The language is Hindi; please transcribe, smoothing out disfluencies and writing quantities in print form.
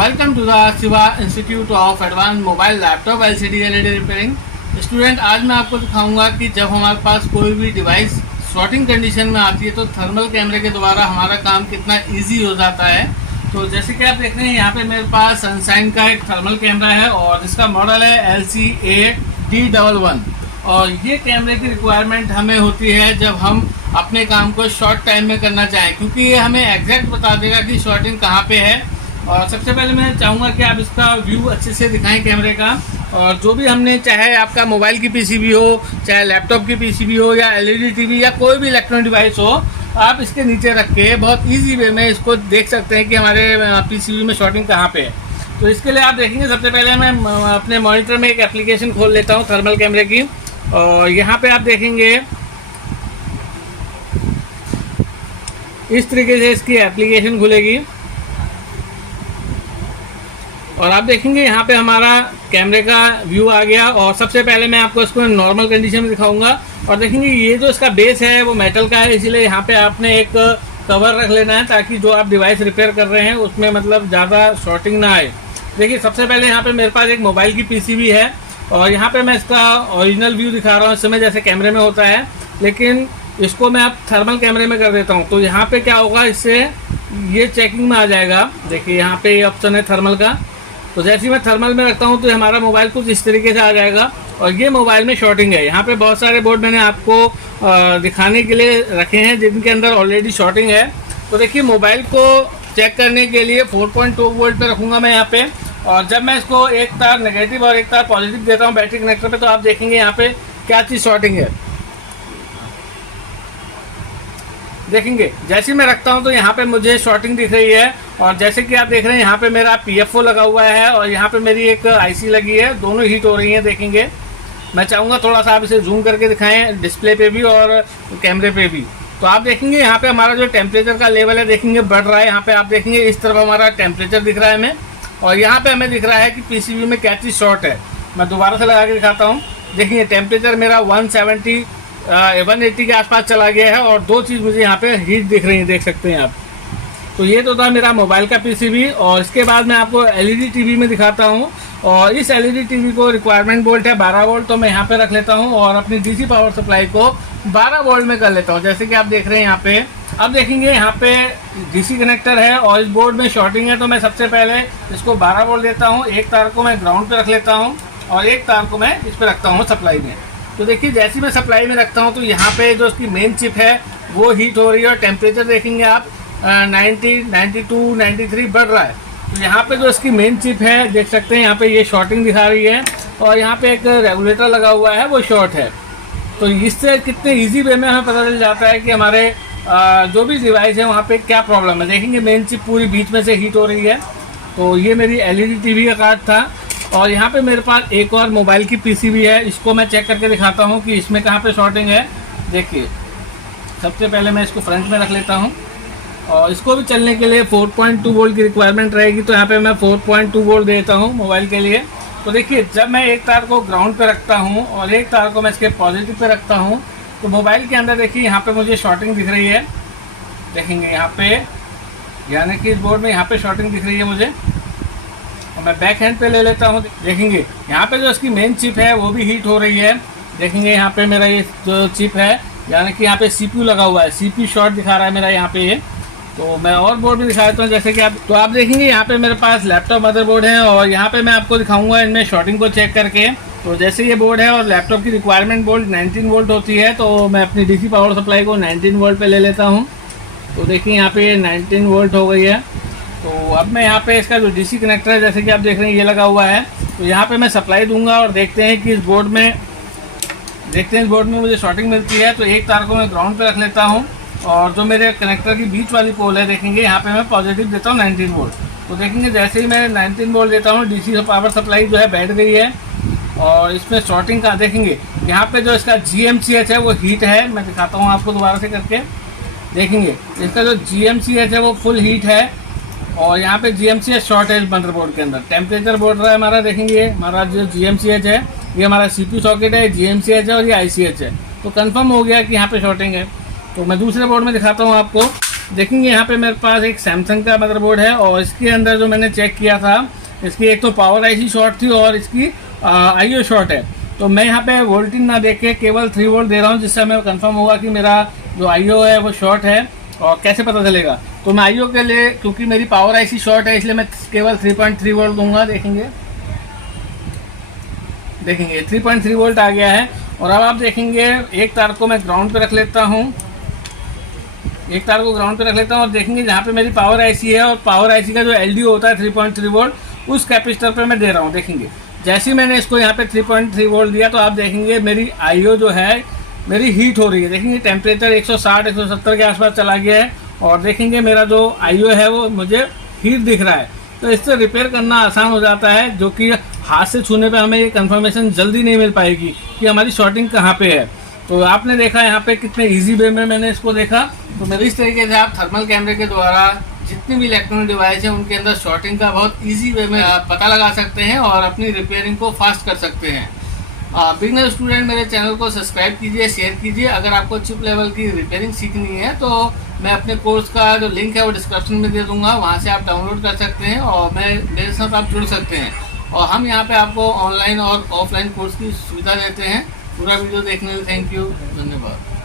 Welcome to the Shiva institute of advance mobile laptop LCD LED repairing. Student, आज मैं आपको दिखाऊंगा कि जब हमारे पास कोई भी डिवाइस शॉर्टिंग कंडीशन में आती है तो थर्मल कैमरे के द्वारा हमारा काम कितना इजी हो जाता है। तो जैसे कि आप देख रहे हैं यहाँ पे मेरे पास सनशाइन का एक थर्मल कैमरा है और जिसका मॉडल है LCA-D11। और ये कैमरे की रिक्वायरमेंट हमें होती है जब हम अपने काम को शॉर्ट टाइम में करना चाहें, क्योंकि ये हमें एग्जैक्ट बता देगा कि शॉर्टिंग कहाँ पे है। और सबसे पहले मैं चाहूँगा कि आप इसका व्यू अच्छे से दिखाएं कैमरे का। और जो भी हमने, चाहे आपका मोबाइल की पीसीबी हो, चाहे लैपटॉप की पीसीबी हो या एलईडी टीवी या कोई भी इलेक्ट्रॉनिक डिवाइस हो, आप इसके नीचे रख के बहुत ईजी वे में इसको देख सकते हैं कि हमारे पीसीबी में शॉर्टिंग कहाँ पे है। तो इसके लिए आप देखेंगे, सबसे पहले मैं अपने मॉनिटर में एक एप्लीकेशन खोल लेता हूँ थर्मल कैमरे की। और यहाँ पे आप देखेंगे इस तरीके से इसकी एप्लीकेशन खुलेगी और आप देखेंगे यहाँ पे हमारा कैमरे का व्यू आ गया। और सबसे पहले मैं आपको इसको नॉर्मल कंडीशन में दिखाऊंगा। और देखेंगे ये जो इसका बेस है वो मेटल का है, इसीलिए यहाँ पे आपने एक कवर रख लेना है ताकि जो आप डिवाइस रिपेयर कर रहे हैं उसमें मतलब ज़्यादा शॉर्टिंग ना आए। देखिए, सबसे पहले यहाँ पे मेरे पास एक मोबाइल की पीसीबी है और यहाँ पे मैं इसका ओरिजिनल व्यू दिखा रहा हूँ इस समय, जैसे कैमरे में होता है, लेकिन इसको मैं अब थर्मल कैमरे में कर देता हूँ। तो यहाँ पे क्या होगा, इससे ये चेकिंग में आ जाएगा। देखिए यहाँ पे ये ऑप्शन है थर्मल का। तो जैसे ही मैं थर्मल में रखता हूँ तो हमारा मोबाइल कुछ इस तरीके से आ जाएगा और ये मोबाइल में शॉर्टिंग है। यहाँ पे बहुत सारे बोर्ड मैंने आपको दिखाने के लिए रखे हैं जिनके अंदर ऑलरेडी शॉर्टिंग है। तो देखिए, मोबाइल को चेक करने के लिए 4.2 वोल्ट पे रखूँगा मैं यहाँ पे। और जब मैं इसको एक तार नेगेटिव और एक तार पॉजिटिव देता हूँ बैटरी कनेक्टर पे, तो आप देखेंगे यहाँ पे क्या चीज़ शॉर्टिंग है। देखेंगे जैसे मैं रखता हूं तो यहाँ पे मुझे शॉर्टिंग दिख रही है। और जैसे कि आप देख रहे हैं यहाँ पे मेरा PFO लगा हुआ है और यहाँ पे मेरी एक IC लगी है, दोनों हीट हो रही हैं। देखेंगे, मैं चाहूँगा थोड़ा सा आप इसे जूम करके दिखाएं डिस्प्ले पे भी और कैमरे पे भी। तो आप देखेंगे यहाँ पे हमारा जो टेम्परेचर का लेवल है, देखेंगे बढ़ रहा है। यहाँ पे आप देखेंगे इस तरफ हमारा टेम्परेचर दिख रहा है हमें, और यहाँ पे हमें दिख रहा है कि पीसीबी में क्या चीज़ शॉर्ट है। मैं दोबारा से लगा के दिखाता हूँ। देखिए, टेम्परेचर मेरा 180 के आसपास चला गया है और दो चीज़ मुझे यहाँ पे हीट दिख रही है, देख सकते हैं आप। तो ये तो था मेरा मोबाइल का पीसीबी। और इसके बाद मैं आपको एलईडी टीवी में दिखाता हूँ। और इस एलईडी टीवी को रिक्वायरमेंट वोल्ट है 12 वोल्ट, तो मैं यहाँ पे रख लेता हूँ और अपनी डीसी पावर सप्लाई को 12 वोल्ट में कर लेता हूँ, जैसे कि आप देख रहे हैं यहाँ पे। अब देखेंगे यहाँ पे डीसी कनेक्टर है और इस बोर्ड में शॉर्टिंग है, तो मैं सबसे पहले इसको 12 वोल्ट देता हूँ। एक तार को मैं ग्राउंड पे रख लेता हूँ और एक तार को मैं इस पर रखता हूँ सप्लाई में। तो देखिए, जैसे मैं सप्लाई में रखता हूँ तो यहाँ पे जो इसकी मेन चिप है वो हीट हो रही है और टेम्परेचर देखेंगे आप 90, 92, 93 बढ़ रहा है। तो यहाँ पे जो इसकी मेन चिप है, देख सकते हैं यहाँ पे ये शॉर्टिंग दिखा रही है और यहाँ पे एक रेगुलेटर लगा हुआ है, वो शॉर्ट है। तो इससे कितने ईजी वे में हमें पता चल जाता है कि हमारे जो भी डिवाइस है वहाँ पे क्या प्रॉब्लम है। देखेंगे मेन चिप पूरी बीच में से हीट हो रही है। तो ये मेरी एलईडी टीवी का कार्ड था। और यहाँ पे मेरे पास एक और मोबाइल की पीसीबी है, इसको मैं चेक करके दिखाता हूँ कि इसमें कहाँ पे शॉर्टिंग है। देखिए, सबसे पहले मैं इसको फ्रंट में रख लेता हूँ और इसको भी चलने के लिए 4.2 वोल्ट की रिक्वायरमेंट रहेगी, तो यहाँ पे मैं 4.2 वोल्ट देता हूँ मोबाइल के लिए। तो देखिए, जब मैं एक तार को ग्राउंड पे रखता हूँ और एक तार को मैं इसके पॉजिटिव पे रखता हूँ तो मोबाइल के अंदर देखिए यहाँ पे मुझे शॉर्टिंग दिख रही है। देखेंगे यहाँ पे, यानी कि इस बोर्ड में यहाँ पे शॉर्टिंग दिख रही है मुझे। और मैं बैक हैंड पे ले लेता हूँ। देखेंगे यहाँ पे जो इसकी मेन चिप है वो भी हीट हो रही है। देखेंगे यहाँ पे मेरा ये जो चिप है, यानी कि यहाँ पे CPU लगा हुआ है, CPU शॉर्ट दिखा रहा है मेरा यहाँ पे ये। तो मैं और बोर्ड भी दिखा देता हूँ, जैसे कि आप देखेंगे यहाँ पे मेरे पास लैपटॉप मदरबोर्ड है और यहाँ पे मैं आपको दिखाऊंगा इनमें शॉर्टिंग को चेक करके। तो जैसे ये बोर्ड है और लैपटॉप की रिक्वायरमेंट वोल्ट 19 वोल्ट होती है, तो मैं अपनी डीसी पावर सप्लाई को 19 वोल्ट पे ले लेता हूँ। तो देखिए यहाँ पे 19 वोल्ट हो गई है। तो अब मैं यहाँ पे इसका जो डीसी कनेक्टर है, जैसे कि आप देख रहे हैं ये लगा हुआ है, तो यहाँ पे मैं सप्लाई दूंगा और देखते हैं कि इस बोर्ड में मुझे शॉर्टिंग मिलती है। तो एक तार को मैं ग्राउंड पे रख लेता हूँ और जो मेरे कनेक्टर की बीच वाली पोल है, देखेंगे यहाँ पे मैं पॉजिटिव देता हूँ 19 वोल्ट। तो देखेंगे जैसे ही मैं 19 वोल्ट देता हूँ, डीसी पावर सप्लाई जो है बैठ गई है और इसमें शॉर्टिंग का देखेंगे यहाँ पे जो इसका GMCH है वो हीट है। मैं दिखाता हूँ आपको दोबारा से करके। देखेंगे इसका जो GMCH है वो फुल हीट है और यहाँ पे GMCH शॉर्ट है मदरबोर्ड के अंदर। टेम्परेचर बढ़ रहा है हमारा, देखेंगे हमारा जो GMCH है ये हमारा CPU सॉकेट है, GMCH है और ये ICH है। तो कंफर्म हो गया कि यहाँ पे शॉर्टिंग है। तो मैं दूसरे बोर्ड में दिखाता हूँ आपको। देखेंगे यहाँ पे मेरे पास एक सैमसंग का मदरबोर्ड है और इसके अंदर जो मैंने चेक किया था, इसकी एक तो पावर आईसी शॉर्ट थी और इसकी आईओ शॉर्ट है। तो मैं यहाँ पे वोल्टेज ना देख के केवल 3 वोल्ट दे रहा हूँ, जिससे हमें कंफर्म होगा कि मेरा जो आईओ है वो शॉर्ट है। और कैसे पता चलेगा, तो मैं आईओ के लिए, क्योंकि मेरी पावर आईसी शॉर्ट है, इसलिए मैं केवल 3.3 वोल्ट दूंगा। देखेंगे 3.3 वोल्ट आ गया है। और अब आप देखेंगे एक तार को मैं ग्राउंड पे रख लेता हूँ, और देखेंगे जहाँ पे मेरी पावर आईसी है और पावर आईसी का जो एलडीओ होता है 3.3 वोल्ट, उस कैपेसिटर पे मैं दे रहा हूँ। देखेंगे जैसे ही मैंने इसको यहाँ पे 3.3 वोल्ट दिया, तो आप देखेंगे मेरी आईओ जो है मेरी हीट हो रही है। देखेंगे टेम्परेचर 160-170 के आसपास चला गया है और देखेंगे मेरा जो आईओ है वो मुझे हीट दिख रहा है। तो इससे रिपेयर करना आसान हो जाता है, जो कि हाथ से छूने पे हमें ये कंफर्मेशन जल्दी नहीं मिल पाएगी कि हमारी शॉर्टिंग कहाँ पे है। तो आपने देखा यहाँ पे कितने इजी वे में मैंने इसको देखा। तो मेरे इस तरीके से आप थर्मल कैमरे के द्वारा जितनी भी इलेक्ट्रॉनिक डिवाइस है उनके अंदर शॉर्टिंग का बहुत इजी वे में पता लगा सकते हैं और अपनी रिपेयरिंग को फास्ट कर सकते हैं। बिगनर स्टूडेंट मेरे चैनल को सब्सक्राइब कीजिए, शेयर कीजिए। अगर आपको चिप लेवल की रिपेयरिंग सीखनी है तो मैं अपने कोर्स का जो लिंक है वो डिस्क्रिप्शन में दे दूंगा, वहाँ से आप डाउनलोड कर सकते हैं और मेरे साथ आप जुड़ सकते हैं। और हम यहाँ पे आपको ऑनलाइन और ऑफलाइन कोर्स की सुविधा देते हैं। पूरा वीडियो देखने के लिए थैंक यू, धन्यवाद।